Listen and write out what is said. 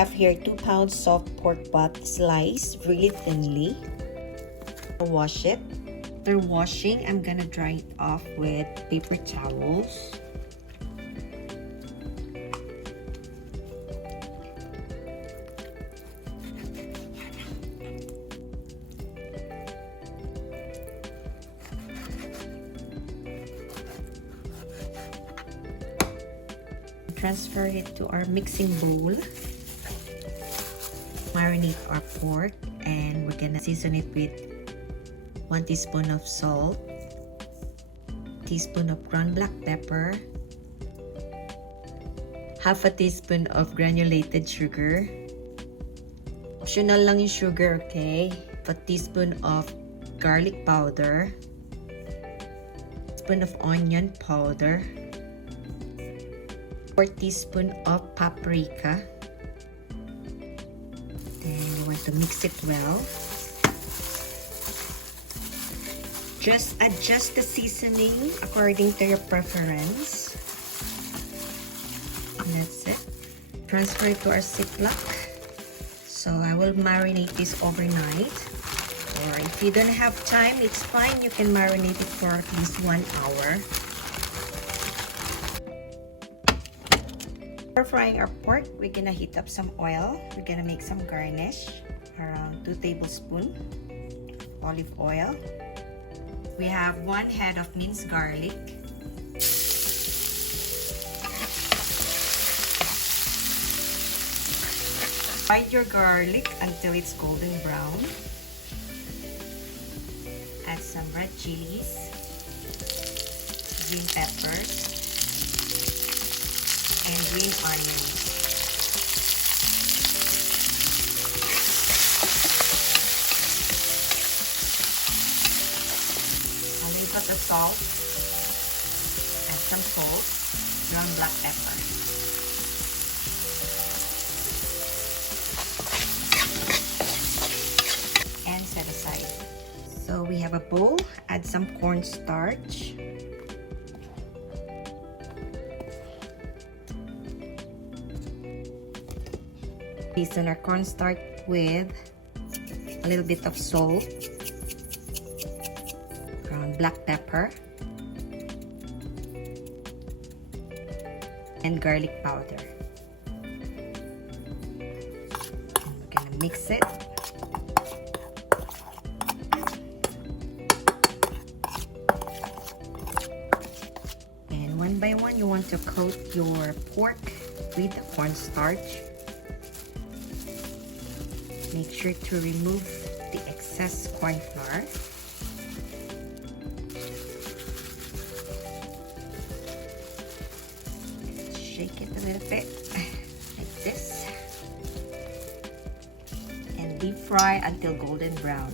have here 2 pounds soft pork butt sliced really thinly. Wash it. After washing, I'm gonna dry it off with paper towels. Transfer it to our mixing bowl. Marinate our pork, and we're gonna season it with 1 teaspoon of salt, teaspoon of ground black pepper, half a teaspoon of granulated sugar. Optional lang yung sugar, okay? A teaspoon of garlic powder, teaspoon of onion powder, 4 teaspoon of paprika, and you want to mix it well. Just adjust the seasoning according to your preference. And that's it. Transfer it to our Ziploc. So I will marinate this overnight. Or if you don't have time, it's fine. You can marinate it for at least 1 hour. For frying our pork, we're gonna heat up some oil. We're gonna make some garnish. Around 2 tablespoons olive oil. We have 1 head of minced garlic. Fry your garlic until it's golden brown. Add some red chilies, green peppers, and green onions. Put the salt, and some salt, ground black pepper. And set aside. So we have a bowl, add some cornstarch. Season our cornstarch with a little bit of salt, black pepper, and garlic powder. We're gonna mix it. And one by one, you want to coat your pork with the cornstarch. Make sure to remove the excess corn flour. Shake it a little bit like this, and deep fry until golden brown.